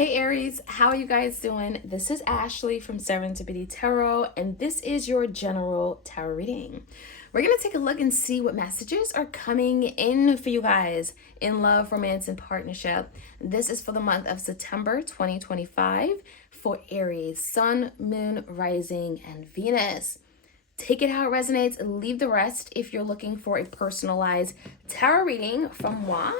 Hey Aries, how are you guys doing? This is Ashley from Serendipity Tarot, and this is your general tarot reading. We're going to take a look and see what messages are coming in for you guys in love, romance, and partnership. This is for the month of September 2025 for Aries, Sun, Moon, Rising, and Venus. Take it how it resonates. Leave the rest. If you're looking for a personalized tarot reading from moi,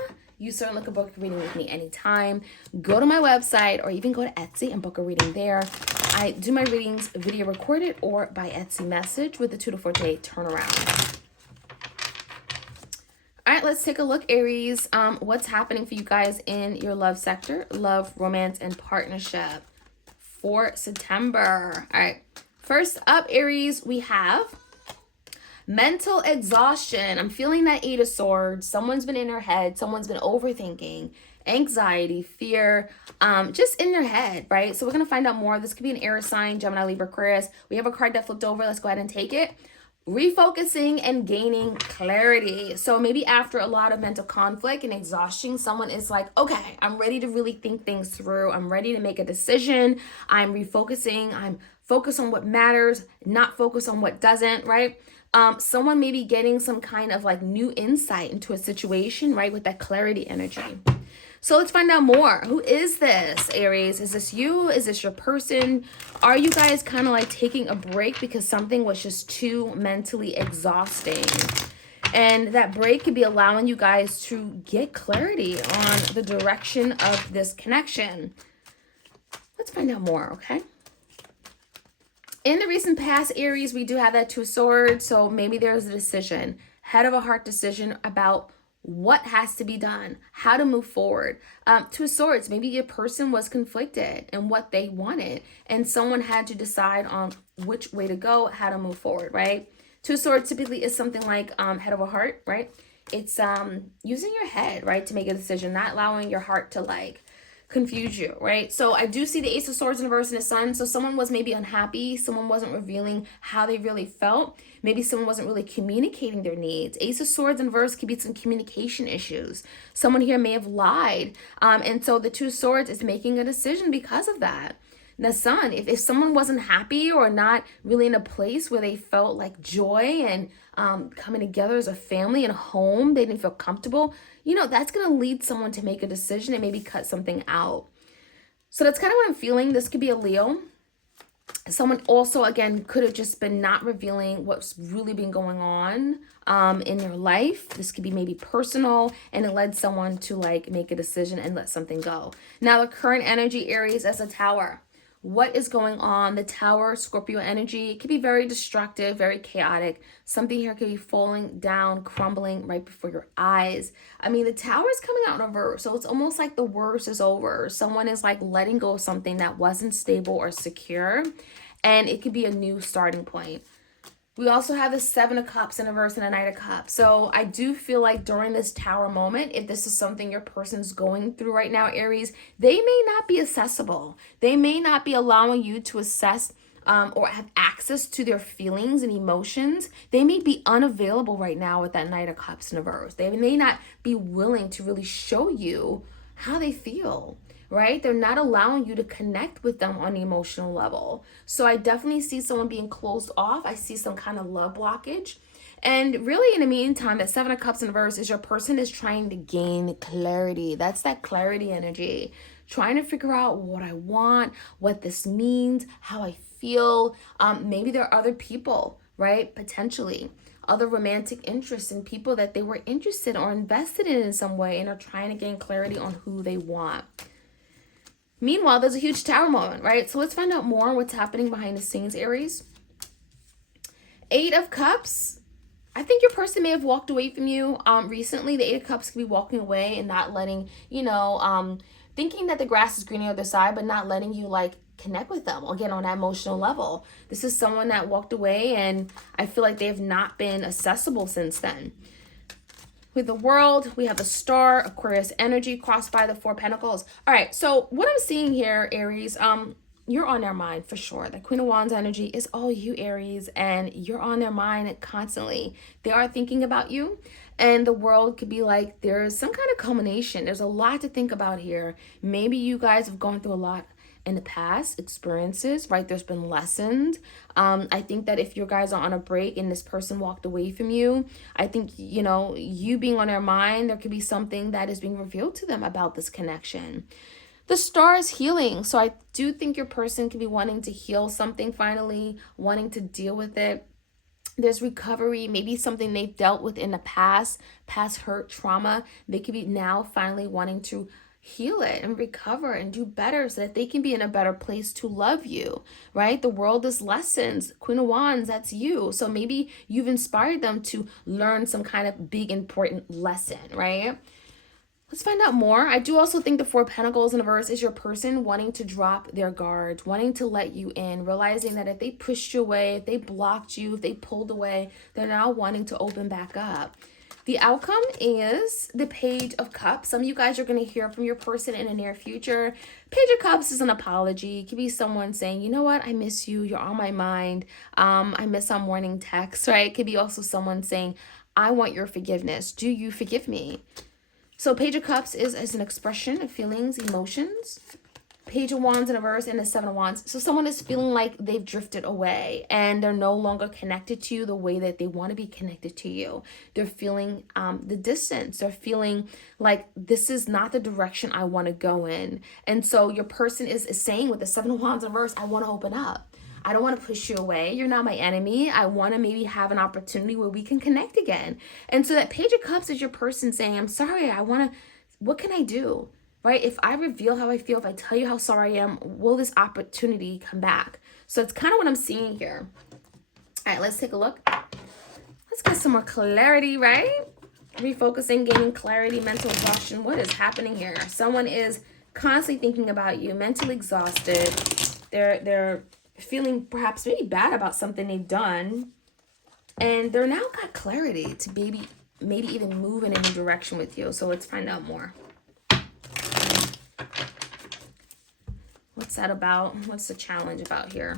you certainly can book a reading with me anytime. Go to my website or even go to Etsy and book a reading there. I do my readings video recorded or by Etsy message with a 2 to 4 day turnaround. All right, let's take a look, Aries. What's happening for you guys in your love sector, love, romance, and partnership for September? All right. First up, Aries, we have mental exhaustion. I'm feeling that 8 of Swords. Someone's been in their head. Someone's been overthinking, anxiety, fear, just in their head, right? So we're going to find out more. This could be an air sign, Gemini, Libra, Aquarius. We have a card that flipped over. Let's go ahead and take it. Refocusing and gaining clarity. So maybe after a lot of mental conflict and exhaustion, someone is like, okay, I'm ready to really think things through. I'm ready to make a decision. I'm refocusing. I'm focused on what matters, not focused on what doesn't, right? Someone may be getting some kind of like new insight into a situation, right? With that clarity energy. So let's find out more. Who is this, Aries? Is this you? Is this your person? Are you guys kind of like taking a break because something was just too mentally exhausting? And that break could be allowing you guys to get clarity on the direction of this connection. Let's find out more, okay? In the recent past, Aries, we do have that 2 of Swords. So maybe there's a decision, head of a heart decision about what has to be done, how to move forward. 2 of Swords, maybe your person was conflicted in what they wanted and someone had to decide on which way to go, how to move forward, right? 2 of Swords typically is something like head of a heart, right? It's using your head, right, to make a decision, not allowing your heart to like confuse you, right? So I do see the Ace of Swords in reverse in the Sun. So someone was maybe unhappy. Someone wasn't revealing how they really felt. Maybe someone wasn't really communicating their needs. Ace of Swords in reverse could be some communication issues. Someone here may have lied. And so the 2 of Swords is making a decision because of that. The Sun, if someone wasn't happy or not really in a place where they felt like joy and coming together as a family and home, they didn't feel comfortable, you know, that's going to lead someone to make a decision and maybe cut something out. So that's kind of what I'm feeling. This could be a Leo. Someone also, again, could have just been not revealing what's really been going on in their life. This could be maybe personal, and it led someone to like make a decision and let something go. Now, the current energy, Aries, as a Tower. What is going on? The Tower, Scorpio energy, it could be very destructive, very chaotic. Something here could be falling down, crumbling right before your eyes. I mean, the Tower is coming out in reverse, so it's almost like the worst is over. Someone is like letting go of something that wasn't stable or secure, and it could be a new starting point. We also have the 7 of Cups in reverse and a Knight of Cups. So I do feel like during this Tower moment, if this is something your person's going through right now, Aries, they may not be accessible. They may not be allowing you to assess or have access to their feelings and emotions. They may be unavailable right now with that Knight of Cups in reverse. They may not be willing to really show you how they feel, right? They're not allowing you to connect with them on the emotional level. So I definitely see someone being closed off. I see some kind of love blockage. And really, in the meantime, that 7 of Cups in reverse is your person is trying to gain clarity. That's that clarity energy. Trying to figure out what I want, what this means, how I feel. Maybe there are other people, right? Potentially. Other romantic interests and people that they were interested or invested in some way and are trying to gain clarity on who they want. Meanwhile, there's a huge Tower moment, right? So let's find out more what's happening behind the scenes, Aries. 8 of Cups. I think your person may have walked away from you recently. The 8 of Cups could be walking away and not letting, thinking that the grass is greener on the other side, but not letting you like connect with them again on that emotional level. This is someone that walked away and I feel like they have not been accessible since then. With the World, we have the Star, Aquarius energy, crossed by the 4 Pentacles. All right, so what I'm seeing here, Aries, you're on their mind for sure. The Queen of Wands energy is all you, Aries, and you're on their mind constantly. They are thinking about you. And the world could be like, there's some kind of culmination. There's a lot to think about here. Maybe you guys have gone through a lot in the past, experiences, right? There's been lessons. I think that if you guys are on a break and this person walked away from you, I think, you know, you being on their mind, there could be something that is being revealed to them about this connection. The star is healing. So I do think your person could be wanting to heal something finally, wanting to deal with it. There's recovery, maybe something they've dealt with in the past hurt, trauma. They could be now finally wanting to heal it and recover and do better so that they can be in a better place to love you, right? The world is lessons. Queen of Wands, that's you. So maybe you've inspired them to learn some kind of big, important lesson, right? Let's find out more. I do also think the Four of Pentacles in the verse is your person wanting to drop their guards, wanting to let you in, realizing that if they pushed you away, if they blocked you, if they pulled away, they're now wanting to open back up. The outcome is the Page of Cups. Some of you guys are going to hear from your person in the near future. Page of Cups is an apology. It could be someone saying, you know what, I miss you. You're on my mind. I miss our morning text, right? It could be also someone saying, I want your forgiveness. Do you forgive me? So Page of Cups is an expression of feelings, emotions. Page of Wands in a verse and the Seven of Wands. So someone is feeling like they've drifted away and they're no longer connected to you the way that they want to be connected to you. They're feeling the distance. They're feeling like this is not the direction I want to go in. And so your person is saying with the Seven of Wands in a verse, I want to open up. I don't want to push you away. You're not my enemy. I want to maybe have an opportunity where we can connect again. And so that Page of Cups is your person saying, I'm sorry. What can I do? Right? If I reveal how I feel, if I tell you how sorry I am, will this opportunity come back? So it's kind of what I'm seeing here. All right, let's take a look. Let's get some more clarity, right? Refocusing, gaining clarity, mental exhaustion. What is happening here? Someone is constantly thinking about you, mentally exhausted. They're feeling perhaps maybe bad about something they've done. And they're now got clarity to maybe even move in a new direction with you. So let's find out more. What's that about? What's the challenge about here?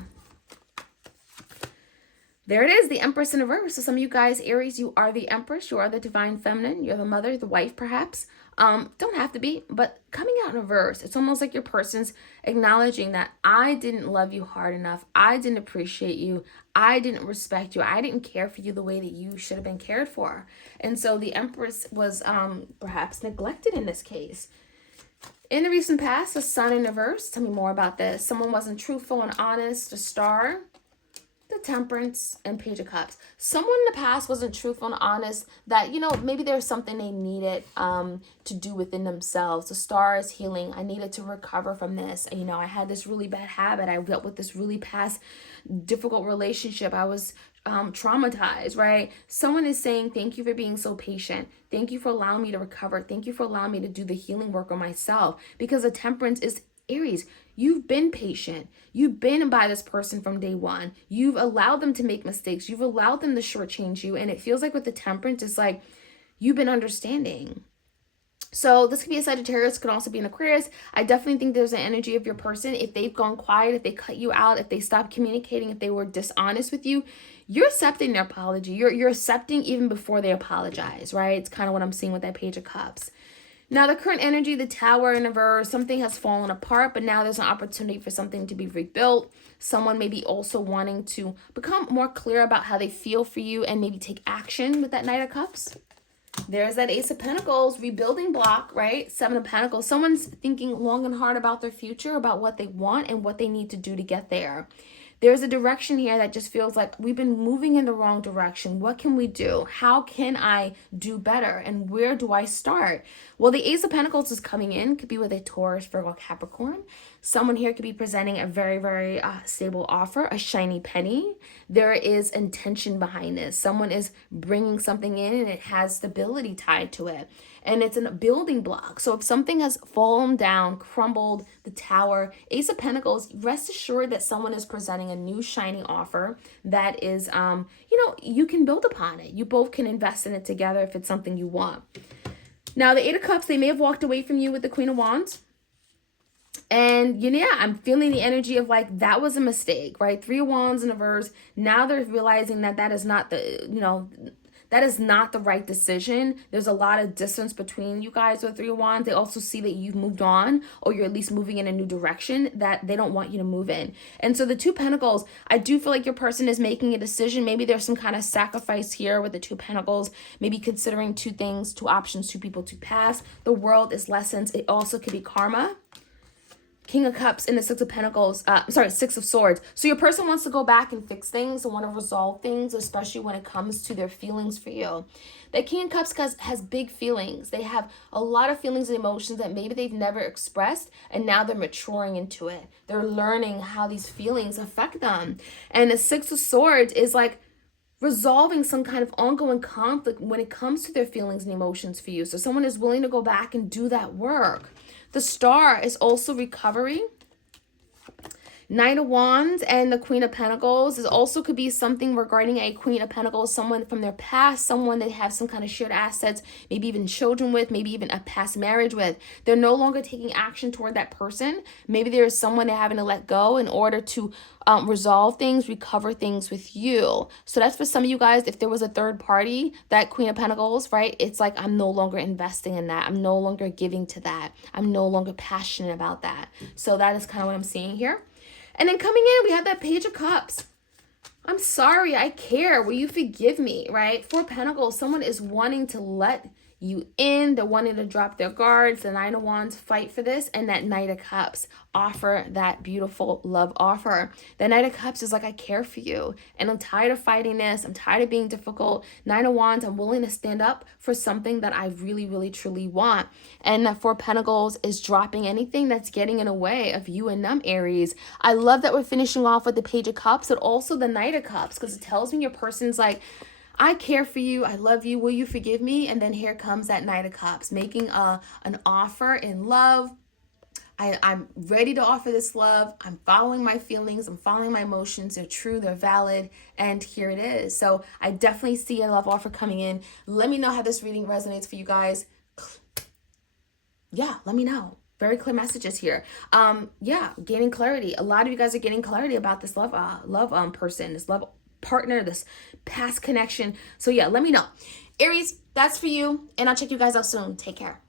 There it is, the Empress in reverse. So some of you guys, Aries, you are the Empress. You are the divine feminine. You're the mother, the wife, perhaps. Don't have to be, but coming out in reverse, it's almost like your person's acknowledging that I didn't love you hard enough. I didn't appreciate you. I didn't respect you. I didn't care for you the way that you should have been cared for. And so the Empress was perhaps neglected in this case. In the recent past, the Sun in reverse. Tell me more about this. Someone wasn't truthful and honest. The Star, the Temperance, and Page of Cups. Someone in the past wasn't truthful and honest that, you know, maybe there's something they needed to do within themselves. The Star is healing. I needed to recover from this. You know, I had this really bad habit. I dealt with this really past difficult relationship. I was traumatized, right? Someone is saying, thank you for being so patient. Thank you for allowing me to recover. Thank you for allowing me to do the healing work on myself. Because the Temperance is Aries. You've been patient. You've been by this person from day one. You've allowed them to make mistakes. You've allowed them to shortchange you. And it feels like with the Temperance, it's like you've been understanding. So this could be a Sagittarius, could also be an Aquarius. I definitely think there's an energy of your person. If they've gone quiet, if they cut you out, if they stopped communicating, if they were dishonest with you, you're accepting their apology. You're accepting even before they apologize, right? It's kind of what I'm seeing with that Page of Cups. Now, the current energy, the Tower in reverse, something has fallen apart, but now there's an opportunity for something to be rebuilt. Someone may be also wanting to become more clear about how they feel for you and maybe take action with that Knight of Cups. There's that Ace of Pentacles, rebuilding block, right? Seven of Pentacles. Someone's thinking long and hard about their future, about what they want and what they need to do to get there. There's a direction here that just feels like we've been moving in the wrong direction. What can we do? How can I do better? And where do I start? Well, the Ace of Pentacles is coming in. Could be with a Taurus, Virgo, Capricorn. Someone here could be presenting a very, very stable offer, a shiny penny. There is intention behind this. Someone is bringing something in and it has stability tied to it. And it's a building block. So if something has fallen down, crumbled, the Tower, Ace of Pentacles, rest assured that someone is presenting a new shiny offer that is, you can build upon it. You both can invest in it together if it's something you want. Now, the Eight of Cups, they may have walked away from you with the Queen of Wands. And, I'm feeling the energy of like, that was a mistake, right? Three of Wands in reverse. Now they're realizing that is not the that is not the right decision. There's a lot of distance between you guys with Three of Wands. They also see that you've moved on, or you're at least moving in a new direction that they don't want you to move in. And so the Two of Pentacles, I do feel like your person is making a decision. Maybe there's some kind of sacrifice here with the Two of Pentacles, maybe considering two things, two options, two people to pass. The World is lessons. It also could be karma. King of Cups and the Six of Pentacles, Six of Swords. So your person wants to go back and fix things and want to resolve things, especially when it comes to their feelings for you. The King of Cups has big feelings. They have a lot of feelings and emotions that maybe they've never expressed, and now they're maturing into it. They're learning how these feelings affect them. And the Six of Swords is like resolving some kind of ongoing conflict when it comes to their feelings and emotions for you. So someone is willing to go back and do that work. The Star is also recovery. Knight of Wands and the Queen of Pentacles is also could be something regarding a Queen of Pentacles, someone from their past, someone they have some kind of shared assets, maybe even children with, maybe even a past marriage with. They're no longer taking action toward that person. Maybe there is someone they're having to let go in order to resolve things, recover things with you. So that's for some of you guys. If there was a third party, that Queen of Pentacles, right? It's like, I'm no longer investing in that. I'm no longer giving to that. I'm no longer passionate about that. So that is kind of what I'm seeing here. And then coming in, we have that Page of Cups. I'm sorry, I care. Will you forgive me, right? Four of Pentacles, someone is wanting to let you in. They're wanting to drop their guards. The Nine of Wands, fight for this. And that Knight of Cups, offer that beautiful love offer. The Knight of Cups is like, I care for you. And I'm tired of fighting this. I'm tired of being difficult. Nine of Wands, I'm willing to stand up for something that I really, really, truly want. And that Four of Pentacles is dropping anything that's getting in the way of you and them, Aries. I love that we're finishing off with the Page of Cups, but also the Knight of Cups, because it tells me your person's like, I care for you. I love you. Will you forgive me? And then here comes that Knight of Cups, making an offer in love. I'm ready to offer this love. I'm following my feelings. I'm following my emotions. They're true. They're valid. And here it is. So I definitely see a love offer coming in. Let me know how this reading resonates for you guys. Yeah, let me know. Very clear messages here. Yeah, gaining clarity. A lot of you guys are getting clarity about this love person, this love partner, this past connection. So yeah, let me know. Aries, that's for you. And I'll check you guys out soon. Take care.